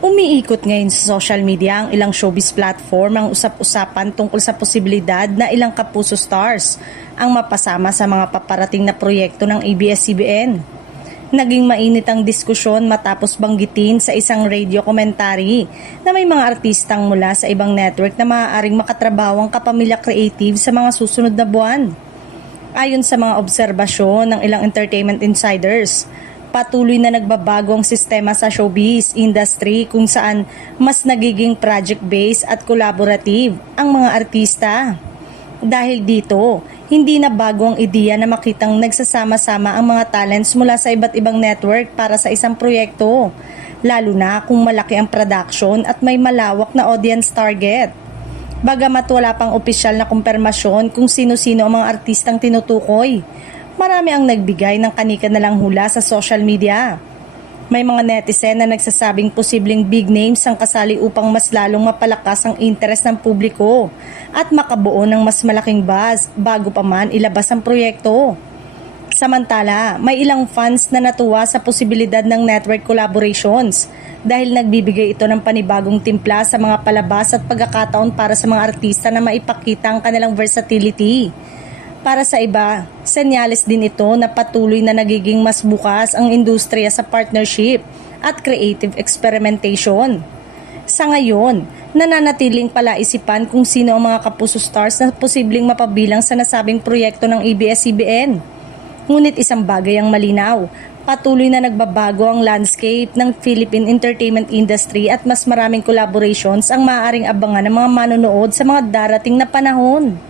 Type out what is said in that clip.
Umiikot ngayon sa social media ang ilang showbiz platform ang usap-usapan tungkol sa posibilidad na ilang Kapuso stars ang mapasama sa mga paparating na proyekto ng ABS-CBN. Naging mainit ang diskusyon matapos banggitin sa isang radio commentary na may mga artistang mula sa ibang network na maaaring makatrabaho ang kapamilya creative sa mga susunod na buwan. Ayon sa mga obserbasyon ng ilang entertainment insiders, patuloy na nagbabago ang sistema sa showbiz industry kung saan mas nagiging project-based at collaborative ang mga artista. Dahil dito, hindi na bago ang ideya na makitang nagsasama-sama ang mga talents mula sa iba't ibang network para sa isang proyekto, lalo na kung malaki ang production at may malawak na audience target. Bagamat wala pang opisyal na kumpirmasyon kung sino-sino ang mga artistang tinutukoy, marami ang nagbigay ng kanika-nalang hula sa social media. May mga netizen na nagsasabing posibleng big names ang kasali upang mas lalong mapalakas ang interes ng publiko at makabuo ng mas malaking buzz bago pa man ilabas ang proyekto. Samantala, may ilang fans na natuwa sa posibilidad ng network collaborations dahil nagbibigay ito ng panibagong timpla sa mga palabas at pagkakataon para sa mga artista na maipakita ang kanilang versatility. Para sa iba, senyales din ito na patuloy na nagiging mas bukas ang industriya sa partnership at creative experimentation. Sa ngayon, nananatiling palaisipan kung sino ang mga Kapuso stars na posibleng mapabilang sa nasabing proyekto ng ABS-CBN. Ngunit isang bagay ang malinaw, patuloy na nagbabago ang landscape ng Philippine entertainment industry at mas maraming collaborations ang maaaring abangan ng mga manonood sa mga darating na panahon.